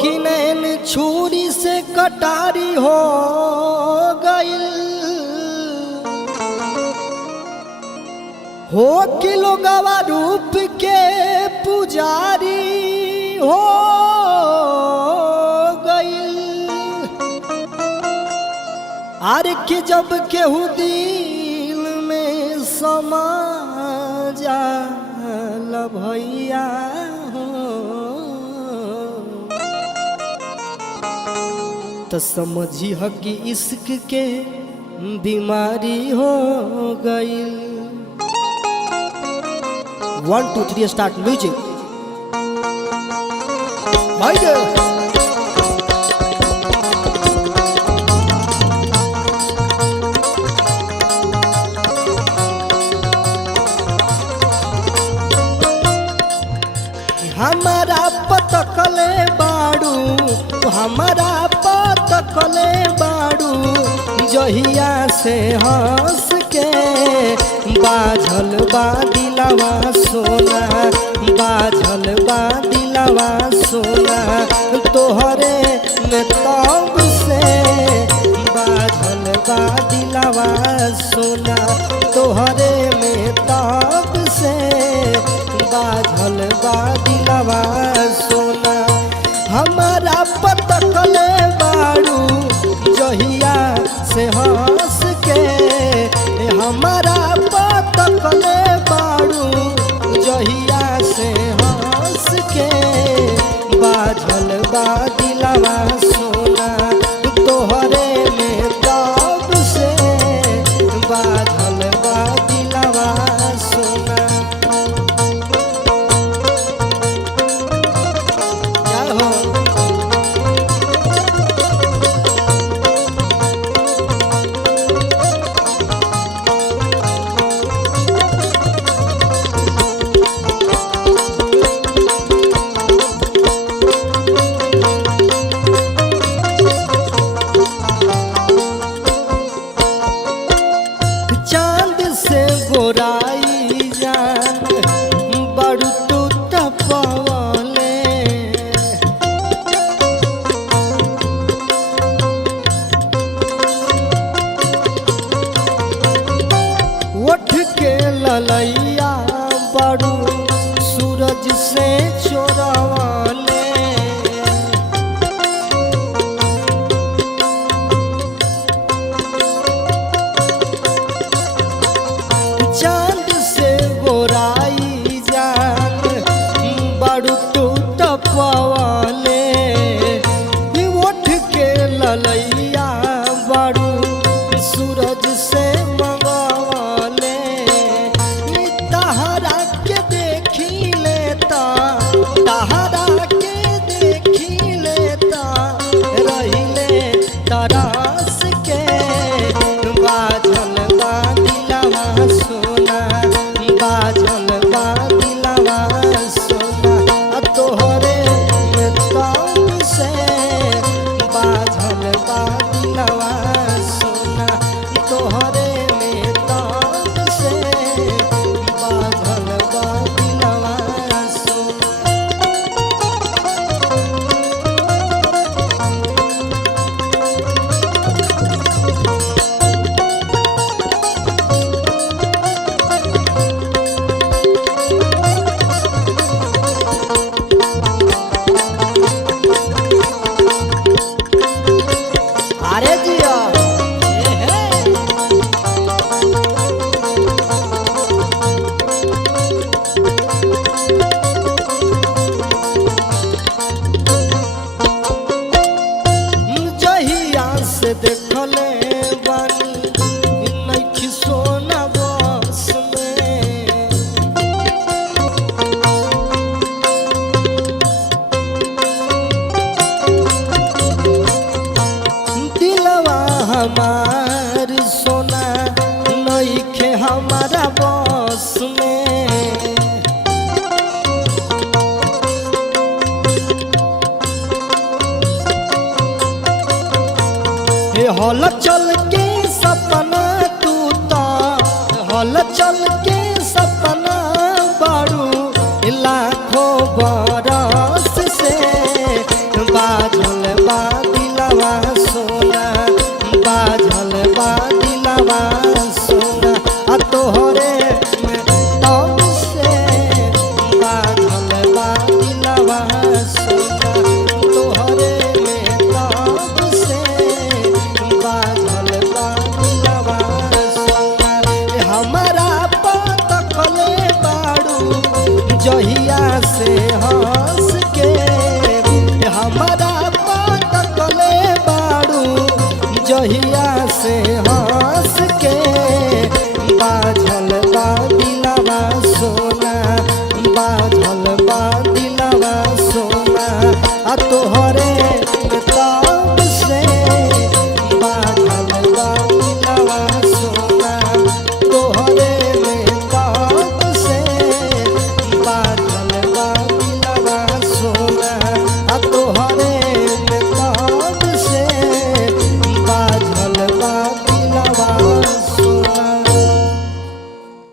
कि नैन छुरी से कटारी हो गइल, हो कि लोगवा रूप के पुजारी हो गइल। आर कि जब केहू दिल में समा जाला भैया हो, तो समझी ह कि इश्क के बीमारी हो गई। 1 2 3 स्टार्ट म्यूजिक। हमारा पतकले बाड़ू, हमारा पतकले बाड़ू, जहिया से हंस के बाझल बा दिलवा सोना, बाझल बा दिलवा सोना, तोहरे में तब से बाझल बा दिलवा सोना, तोहरे में तब से बाझल बा दिलवा सोना। हमारा पतकले बाड़ू, जहिया से हंस के, हमारा पतकले बाड़ू, जहिया से हंस के, बाझल बा दिलवा सोना, तोहरे में तब से बाझल बा दिलवा सोना। चांद से गोराई जान बड़ू तू तपवले, उठ के ललैया बड़ू सूरज से चोरवले। चांद से गोराई जान बड़ू तू तपवले, उठ के ललैया बड़ू सूरज से मंगवले। तहरा के देखी लेता, तहरा के देखी लेता, रहिले तरस के, बाझल बा दिलवा सोना, बाझल बा दिलवा सोना, तोहरे में तब से बाझल बा दिलवा सोना, तोहरे में तब से बाझल बा दिलवा सोना। अरे जिया जहिया से देखले बानी नइखी सोना बस में, दिलवा हमार सोना नइखे हमारा बस में। हल चल के सपना तू ता, हल चल के सपना बाड़ू, लाखों बरस से से हाँ